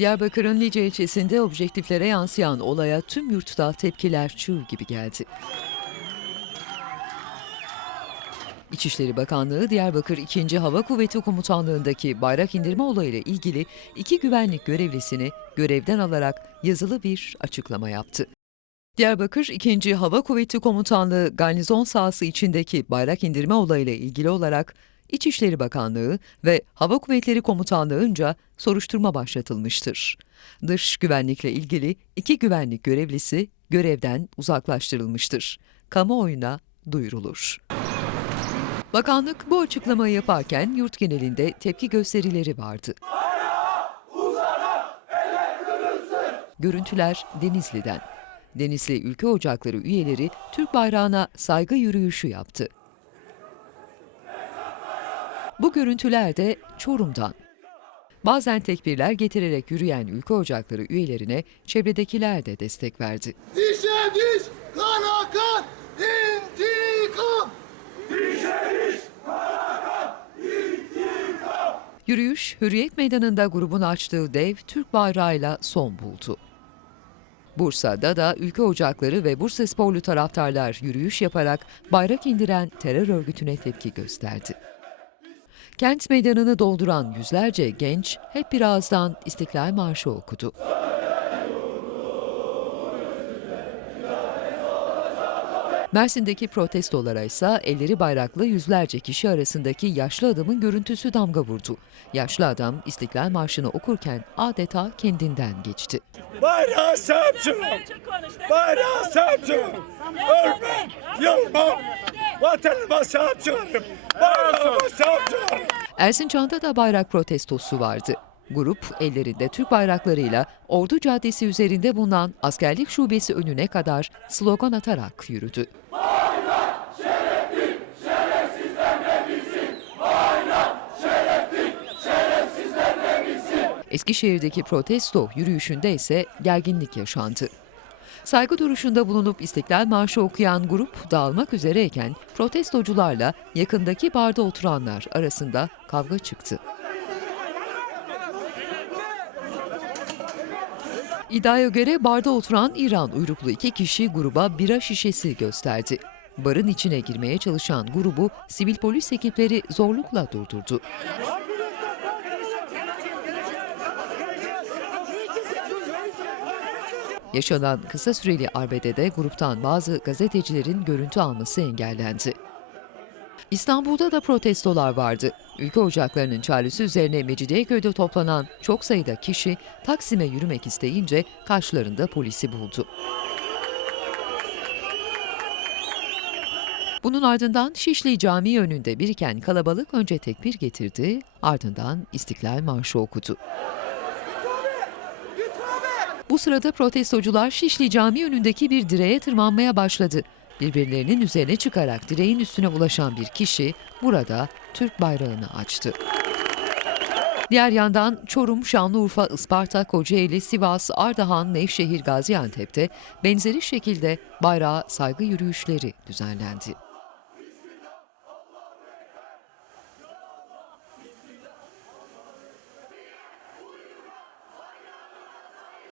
Diyarbakır'ın Lice ilçesinde objektiflere yansıyan olaya tüm yurtta tepkiler çığ gibi geldi. İçişleri Bakanlığı Diyarbakır 2. Hava Kuvveti Komutanlığı'ndaki bayrak indirme olayıyla ilgili iki güvenlik görevlisini görevden alarak yazılı bir açıklama yaptı. Diyarbakır 2. Hava Kuvveti Komutanlığı garnizon sahası içindeki bayrak indirme olayıyla ilgili olarak İçişleri Bakanlığı ve Hava Kuvvetleri Komutanlığı'nca soruşturma başlatılmıştır. Dış güvenlikle ilgili iki güvenlik görevlisi görevden uzaklaştırılmıştır. Kamuoyuna duyurulur. Bakanlık bu açıklamayı yaparken yurt genelinde tepki gösterileri vardı. Görüntüler Denizli'den. Denizli Ülke Ocakları üyeleri Türk bayrağına saygı yürüyüşü yaptı. Bu görüntüler de Çorum'dan. Bazen tekbirler getirerek yürüyen Ülke Ocakları üyelerine çevredekiler de destek verdi. Dişe diş, kana kan, intikam. Yürüyüş, Hürriyet Meydanı'nda grubun açtığı dev Türk bayrağıyla son buldu. Bursa'da da Ülke Ocakları ve Bursa sporlu taraftarlar yürüyüş yaparak bayrak indiren terör örgütüne tepki gösterdi. Kent meydanını dolduran yüzlerce genç hep bir ağızdan İstiklal Marşı okudu. Mersin'deki protestolara ise elleri bayraklı yüzlerce kişi arasındaki yaşlı adamın görüntüsü damga vurdu. Yaşlı adam İstiklal Marşı'nı okurken adeta kendinden geçti. Bayrağa sahip çıkın. Bayrağa sahip çıkın. Vatanıma sahip çıkarım. Bayrağıma sahip çıkarım. Erzincan'da da bayrak protestosu vardı. Grup ellerinde Türk bayraklarıyla Ordu Caddesi üzerinde bulunan askerlik şubesi önüne kadar slogan atarak yürüdü. Eskişehir'deki protesto yürüyüşünde ise gerginlik yaşandı. Saygı duruşunda bulunup İstiklal Marşı okuyan grup dağılmak üzereyken protestocularla yakındaki barda oturanlar arasında kavga çıktı. İddiaya göre barda oturan İran uyruklu iki kişi gruba bira şişesi gösterdi. Barın içine girmeye çalışan grubu sivil polis ekipleri zorlukla durdurdu. Yaşanan kısa süreli arbedede gruptan bazı gazetecilerin görüntü alması engellendi. İstanbul'da da protestolar vardı. Ülke ocaklarının çağrısı üzerine Mecidiyeköy'de toplanan çok sayıda kişi Taksim'e yürümek isteyince karşılarında polisi buldu. Bunun ardından Şişli Camii önünde biriken kalabalık önce tekbir getirdi, ardından İstiklal Marşı okudu. Bu sırada protestocular Şişli Camii önündeki bir direğe tırmanmaya başladı. Birbirlerinin üzerine çıkarak direğin üstüne ulaşan bir kişi burada Türk bayrağını açtı. Diğer yandan Çorum, Şanlıurfa, Isparta, Kocaeli, Sivas, Ardahan, Nevşehir, Gaziantep'te benzeri şekilde bayrağa saygı yürüyüşleri düzenlendi.